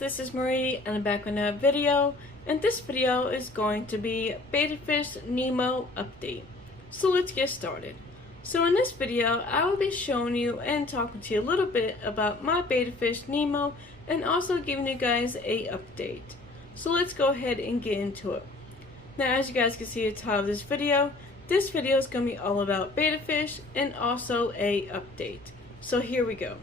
this is Marie and I'm back with another video, and this video is going to be Betta Fish Nemo update. So let's get started. So in this video I will be showing you and talking to you a little bit about my Betta Fish Nemo and also giving you guys a update. So let's go ahead and get into it. Now, as you guys can see the title of this video is going to be all about Betta Fish and also a update. So here we go.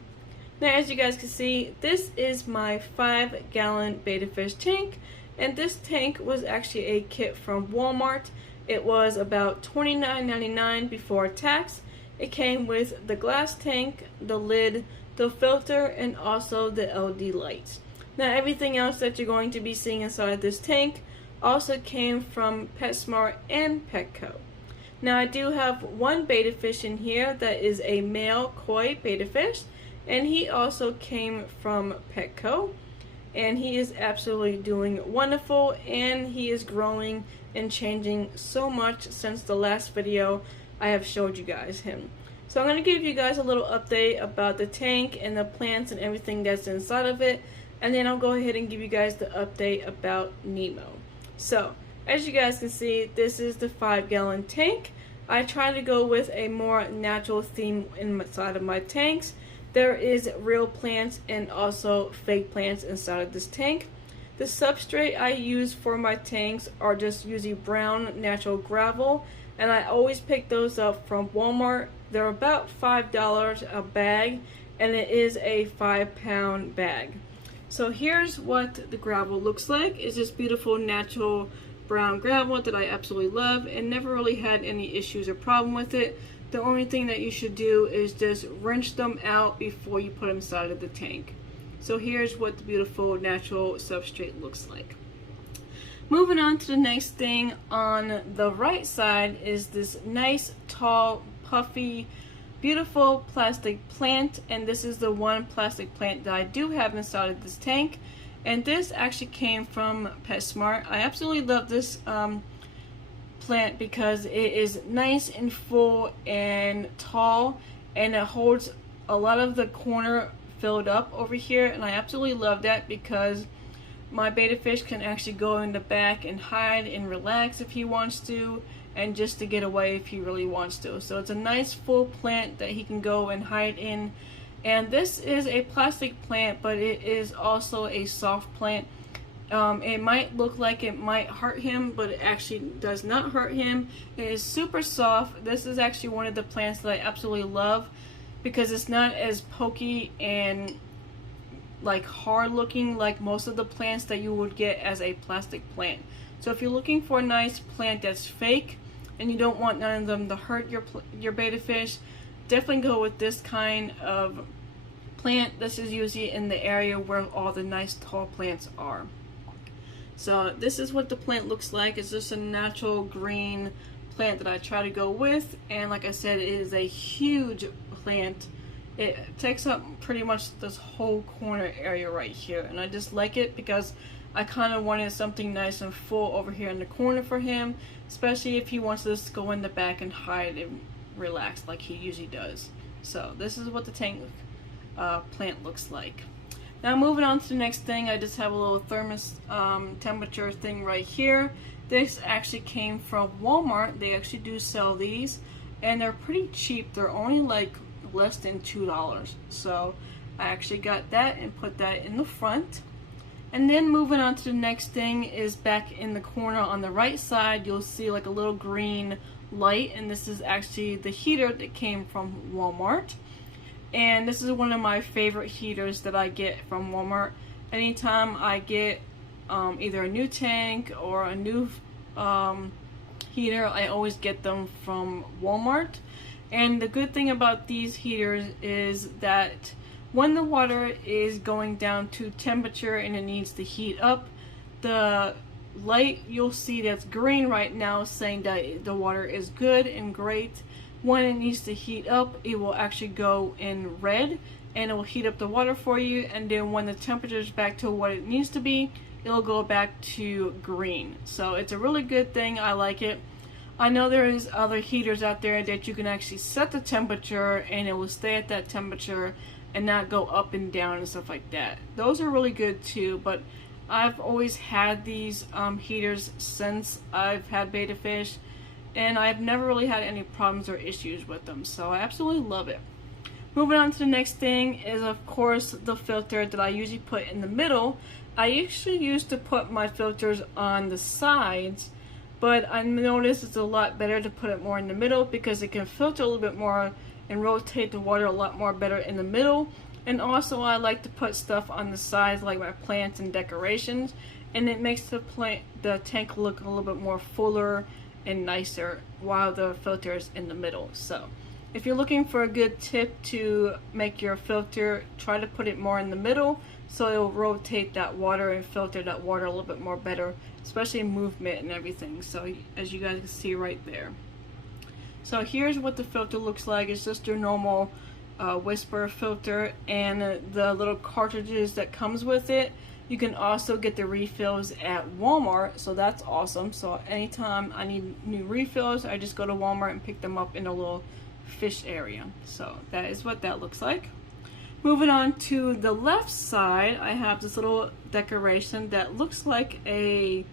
Now, as you guys can see, this is my 5-gallon Betta Fish tank, and this tank was actually a kit from Walmart. It was about $29.99 before tax. It came with the glass tank, the lid, the filter, and also the LED lights. Now, everything else that you're going to be seeing inside this tank also came from PetSmart and Petco. Now, I do have one Betta Fish in here that is a male koi Betta Fish, and he also came from Petco, and he is absolutely doing wonderful, and he is growing and changing so much since the last video I have showed you guys him. So I'm going to give you guys a little update about the tank and the plants and everything that's inside of it, and then I'll go ahead and give you guys the update about Nemo. So as you guys can see, this is the 5-gallon tank. I try to go with a more natural theme inside of my tanks. There is real plants and also fake plants inside of this tank. The substrate I use for my tanks are just usually brown natural gravel, and I always pick those up from Walmart. They're about $5 a bag, and it is a 5-pound bag. So here's what the gravel looks like. It's just beautiful natural brown gravel that I absolutely love and never really had any issues or problem with it. The only thing that you should do is just rinse them out before you put them inside of the tank. So here's what the beautiful natural substrate looks like. Moving on to the next thing, on the right side is this nice, tall, puffy, beautiful plastic plant, and this is the one plastic plant that I do have inside of this tank, and this actually came from PetSmart. I absolutely love this plant because it is nice and full and tall, and it holds a lot of the corner filled up over here, and I absolutely love that because my Betta Fish can actually go in the back and hide and relax if he wants to, and just to get away if he really wants to. So it's a nice full plant that he can go and hide in. And this is a plastic plant, but it is also a soft plant. It might look like it might hurt him, but it actually does not hurt him. It is super soft. This is actually one of the plants that I absolutely love because it's not as pokey and like hard looking like most of the plants that you would get as a plastic plant. So if you're looking for a nice plant that's fake and you don't want none of them to hurt your Betta Fish, definitely go with this kind of plant. This is usually in the area where all the nice tall plants are. So this is what the plant looks like. It's just a natural green plant that I try to go with, and like I said, it is a huge plant. It takes up pretty much this whole corner area right here, and I just like it because I kind of wanted something nice and full over here in the corner for him, especially if he wants to just go in the back and hide and relax like he usually does. So this is what the tank plant looks like. Now, moving on to the next thing, I just have a little thermos temperature thing right here. This actually came from Walmart. They actually do sell these, and they're pretty cheap. They're only like less than $2. So I actually got that and put that in the front. And then moving on to the next thing is back in the corner on the right side, you'll see like a little green light, and this is actually the heater that came from Walmart. And this is one of my favorite heaters that I get from Walmart. Anytime I get either a new tank or a new heater, I always get them from Walmart. And the good thing about these heaters is that when the water is going down to temperature and it needs to heat up, the light you'll see that's green right now saying that the water is good and great. When it needs to heat up, it will actually go in red, and it will heat up the water for you, and then when the temperature is back to what it needs to be, it'll go back to green. So it's a really good thing. I like it. I know there is other heaters out there that you can actually set the temperature and it will stay at that temperature. and not go up and down and stuff like that. Those are really good too, but I've always had these heaters since I've had betta fish, and I've never really had any problems or issues with them, so I absolutely love it. Moving on to the next thing is, of course, the filter that I usually put in the middle. I usually used to put my filters on the sides, but I noticed it's a lot better to put it more in the middle because it can filter a little bit more and rotate the water a lot more better in the middle. And also I like to put stuff on the sides like my plants and decorations, and it makes the tank look a little bit more fuller and nicer while the filter is in the middle. So if you're looking for a good tip to make your filter, try to put it more in the middle so it'll rotate that water and filter that water a little bit more better, especially movement and everything. So as you guys can see right there. So here's what the filter looks like. It's just your normal whisper filter, and the little cartridges that comes with it. You can also get the refills at Walmart, so that's awesome. So anytime I need new refills, I just go to Walmart and pick them up in a little fish area. So that is what that looks like. Moving on to the left side, I have this little decoration that looks like a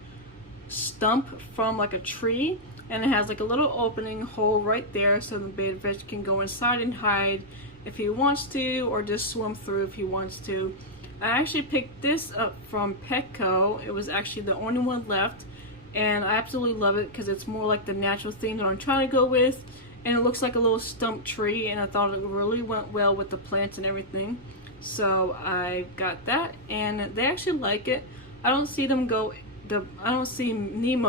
stump from like a tree, and it has like a little opening hole right there so the betta fish can go inside and hide if he wants to, or just swim through if he wants to. I actually picked this up from Petco. It was actually the only one left, and I absolutely love it because it's more like the natural theme that I'm trying to go with, and it looks like a little stump tree, and I thought it really went well with the plants and everything. So I got that, and they actually like it. I don't see Nemo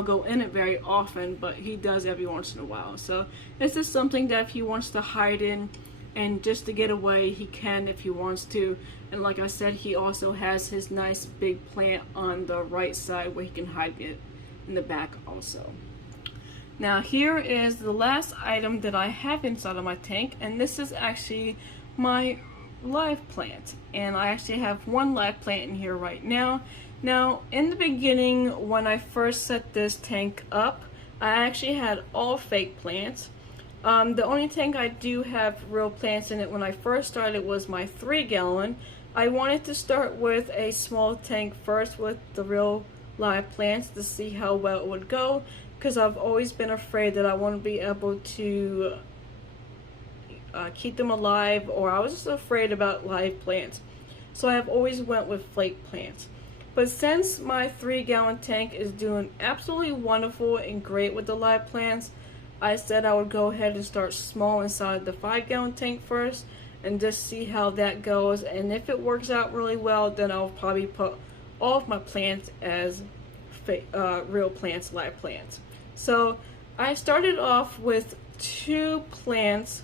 go in it very often, but he does every once in a while. So this is something that if he wants to hide in and just to get away, he can if he wants to. And like I said, he also has his nice big plant on the right side where he can hide it in the back also. Now here is the last item that I have inside of my tank, and this is actually my live plant. And I actually have one live plant in here right now. Now in the beginning, when I first set this tank up, I actually had all fake plants. The only tank I do have real plants in it when I first started was my 3-gallon. I wanted to start with a small tank first with the real live plants to see how well it would go, because I've always been afraid that I won't be able to keep them alive, or I was just afraid about live plants. So I have always went with flake plants. But since my 3-gallon tank is doing absolutely wonderful and great with the live plants, I said I would go ahead and start small inside the 5-gallon tank first and just see how that goes. And if it works out really well, then I'll probably put all of my plants as real plants, live plants. So I started off with 2 plants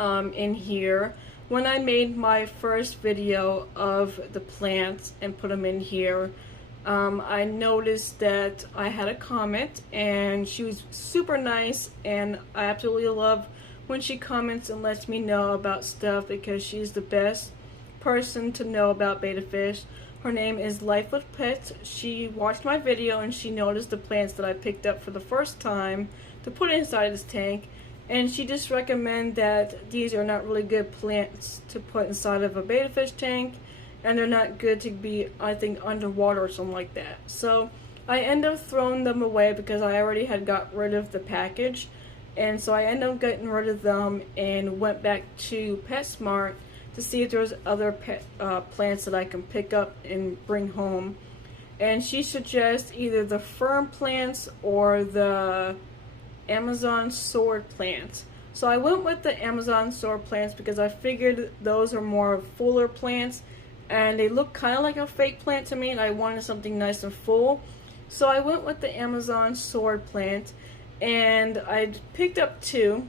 in here. When I made my first video of the plants and put them in here, I noticed that I had a comment, and she was super nice, and I absolutely love when she comments and lets me know about stuff, because she's the best person to know about betta fish. Her name is Life with Pets. She watched my video and she noticed the plants that I picked up for the first time to put inside this tank, and she just recommended that these are not really good plants to put inside of a betta fish tank, and they're not good to be, I think, underwater or something like that. So I ended up throwing them away because I already had got rid of the package, and so I ended up getting rid of them and went back to PetSmart to see if there was other plants that I can pick up and bring home. And she suggests either the fern plants or the Amazon sword plants. So I went with the Amazon sword plants because I figured those are more fuller plants, and they look kind of like a fake plant to me, and I wanted something nice and full. So I went with the Amazon sword plant, and I picked up 2.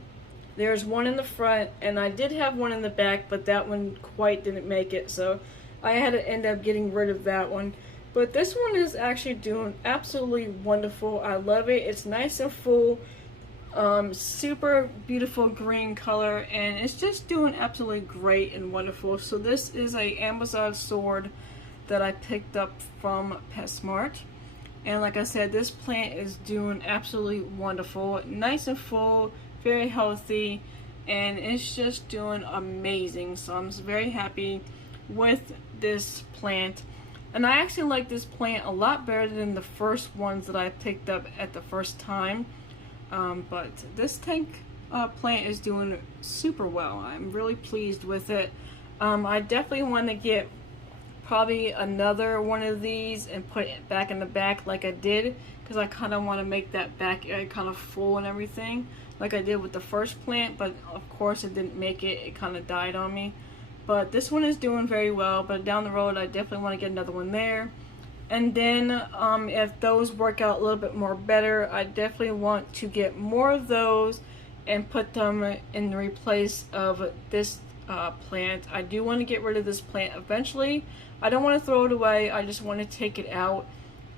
There's one in the front, and I did have one in the back, but that one quite didn't make it, so I had to end up getting rid of that one. But this one is actually doing absolutely wonderful. I love it. It's nice and full, super beautiful green color, and it's just doing absolutely great and wonderful. So this is a Amazon sword that I picked up from PetSmart. And like I said, this plant is doing absolutely wonderful. Nice and full, very healthy, and it's just doing amazing. So I'm very happy with this plant. And I actually like this plant a lot better than the first ones that I picked up at the first time. But this tank plant is doing super well. I'm really pleased with it. I definitely want to get probably another one of these and put it back in the back like I did, because I kind of want to make that back area kind of full and everything like I did with the first plant, but of course it didn't make it. It kind of died on me. But this one is doing very well, but down the road I definitely want to get another one there. And then if those work out a little bit more better, I definitely want to get more of those and put them in the replace of this plant. I do want to get rid of this plant eventually. I don't want to throw it away. I just want to take it out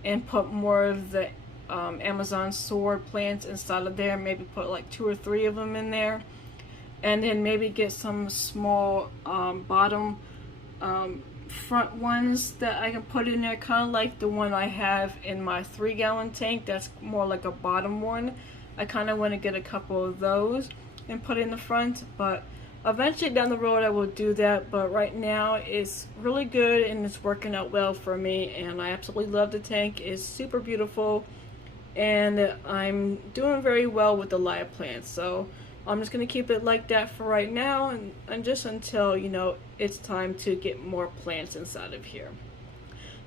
and put more of the Amazon sword plants inside of there. Maybe put like 2 or 3 of them in there. And then maybe get some small bottom front ones that I can put in there, kind of like the one I have in my 3-gallon tank. That's more like a bottom one. I kind of want to get a couple of those and put in the front, but eventually down the road I will do that. But right now it's really good and it's working out well for me, and I absolutely love the tank. It's super beautiful, and I'm doing very well with the live plants. So I'm just going to keep it like that for right now, and just until, you know, it's time to get more plants inside of here.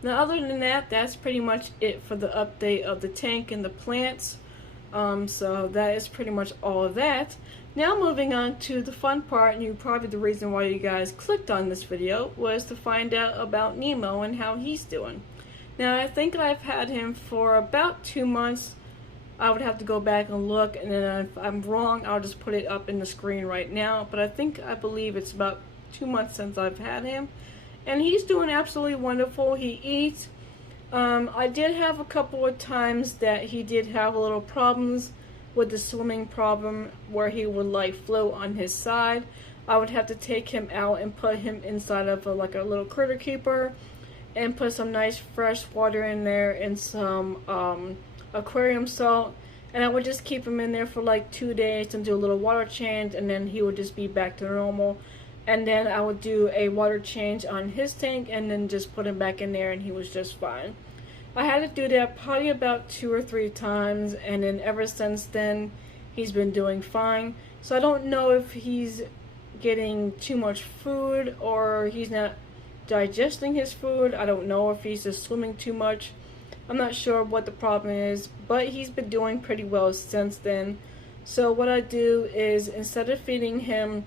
Now other than that, that's pretty much it for the update of the tank and the plants. So that is pretty much all of that. Now moving on to the fun part, and probably the reason why you guys clicked on this video was to find out about Nemo and how he's doing. Now I think I've had him for about 2 months. I would have to go back and look, and then if I'm wrong, I'll just put it up in the screen right now. But I believe it's about 2 months since I've had him, and he's doing absolutely wonderful. He eats. I did have a couple of times that he did have a little problems with the swimming problem, where he would like float on his side. I would have to take him out and put him inside of like a little critter keeper, and put some nice fresh water in there and some aquarium salt, and I would just keep him in there for like 2 days and do a little water change, and then he would just be back to normal. And then I would do a water change on his tank and then just put him back in there, and he was just fine. I had to do that probably about 2 or 3 times, and then ever since then he's been doing fine. So I don't know if he's getting too much food or he's not digesting his food. I don't know if he's just swimming too much. I'm not sure what the problem is, but he's been doing pretty well since then. So what I do is, instead of feeding him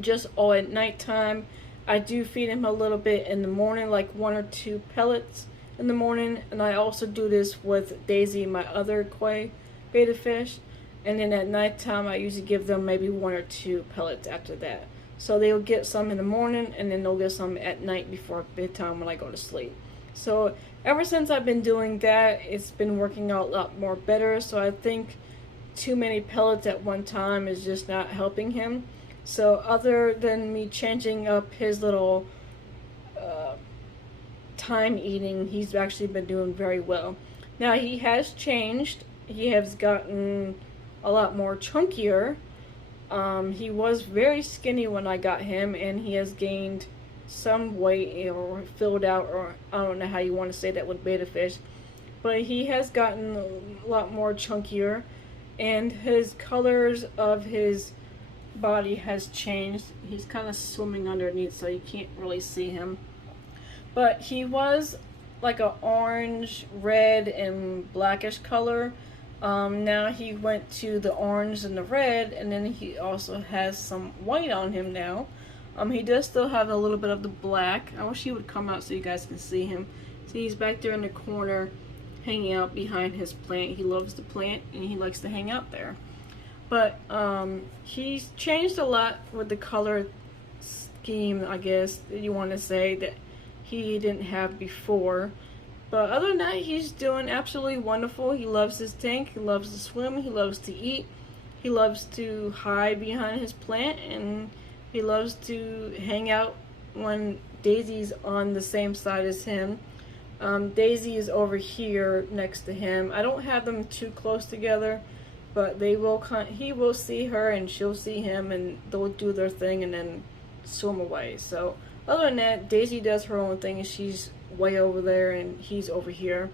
just all at nighttime, I do feed him a little bit in the morning, like 1 or 2 pellets in the morning. And I also do this with Daisy, my other koi betta fish. And then at nighttime I usually give them maybe 1 or 2 pellets after that. So they'll get some in the morning, and then they'll get some at night before bedtime when I go to sleep. So ever since I've been doing that, it's been working out a lot more better. So I think too many pellets at one time is just not helping him. So other than me changing up his little time eating, he's actually been doing very well. Now he has changed. He has gotten a lot more chunkier. He was very skinny when I got him, and he has gained some weight or filled out, or I don't know how you want to say that with betta fish, but he has gotten a lot more chunkier, and his colors of his body has changed. He's kind of swimming underneath, so you can't really see him, but he was like a orange, red, and blackish color. Now he went to the orange and the red, and then he also has some white on him now. He does still have a little bit of the black. I wish he would come out so you guys can see him. See, he's back there in the corner hanging out behind his plant. He loves the plant and he likes to hang out there. But he's changed a lot with the color scheme, I guess you want to say, that he didn't have before. But other than that, he's doing absolutely wonderful. He loves his tank, he loves to swim, he loves to eat, he loves to hide behind his plant, and he loves to hang out when Daisy's on the same side as him. Daisy is over here next to him. I don't have them too close together but he will see her and she'll see him, and they'll do their thing and then swim away. So other than that, Daisy does her own thing and she's way over there and he's over here,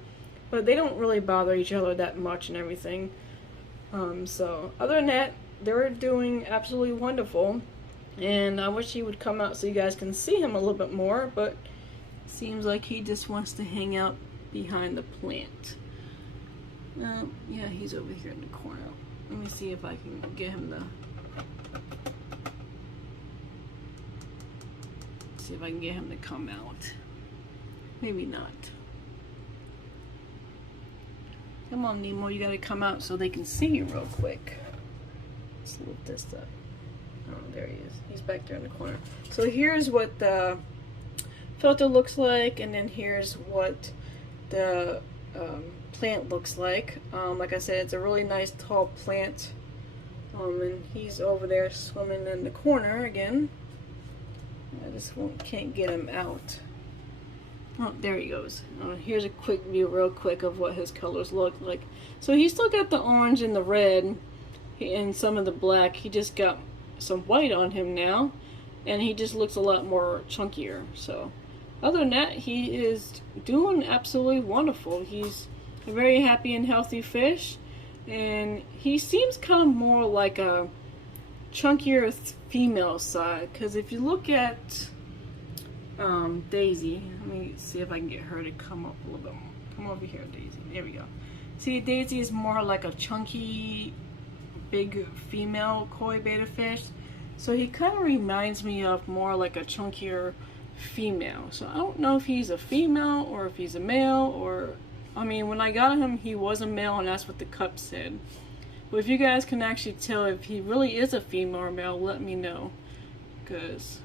but they don't really bother each other that much and everything. So other than that, they're doing absolutely wonderful, and I wish he would come out so you guys can see him a little bit more, but it seems like he just wants to hang out behind the plant. Yeah, he's over here in the corner. Let me see if I can get him to come out. Maybe not. Come on, Nemo, you gotta come out so they can see you real quick. Let's lift this up. Oh, there he is. He's back there in the corner. So here's what the filter looks like, and then here's what the plant looks like. Like I said, it's a really nice tall plant. And he's over there swimming in the corner again. I just can't get him out. Oh, there he goes. Here's a quick view real quick of what his colors look like. So he's still got the orange and the red and some of the black. He just got some white on him now, and he just looks a lot more chunkier. So other than that, he is doing absolutely wonderful. He's a very happy and healthy fish, and he seems kind of more like a chunkier female side, because if you look at Daisy, let me see if I can get her to come up a little bit more. Come over here, Daisy. There we go. See, Daisy is more like a chunky, big female koi betta fish, so he kind of reminds me of more like a chunkier female. So I don't know if he's a female or if he's a male, or I mean, when I got him he was a male and that's what the cup said, but if you guys can actually tell if he really is a female or male, let me know, because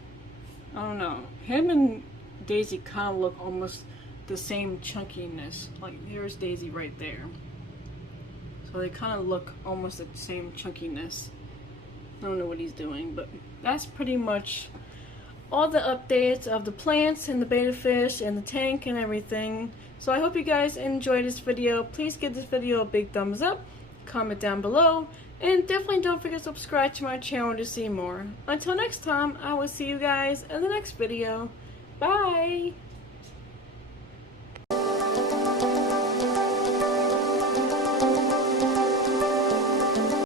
I don't know, him and Daisy kind of look almost the same chunkiness. Like here's Daisy right there, so they kind of look almost the same chunkiness. I don't know what he's doing, but that's pretty much all the updates of the plants and the betta fish and the tank and everything. So I hope you guys enjoyed this video. Please give this video a big thumbs up, comment down below, and definitely don't forget to subscribe to my channel to see more. Until next time, I will see you guys in the next video. Bye!